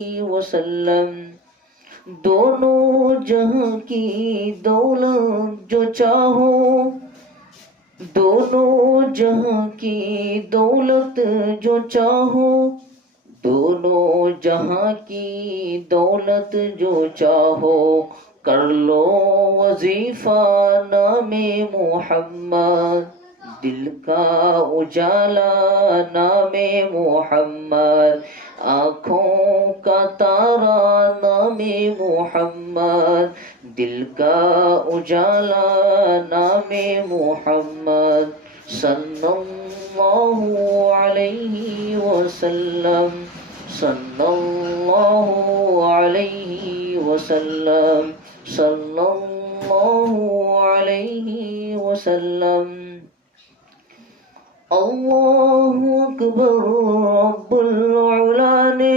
وسلم دونوں جہاں کی دولت جو چاہو، دونوں جہاں کی دولت جو چاہو، دونوں جہاں کی دولت جو چاہو، کر لو وظیفہ نام محمد، دل کا اجالا نام محمد، آنکھوں کا تارا نام محمد، دل کا اجالا نام محمد، صلی اللہ علیہ وسلم، صلی اللہ علیہ وسلم، صلی اللہ علیہ وسلم۔ اللہ اکبر، رب العلا نے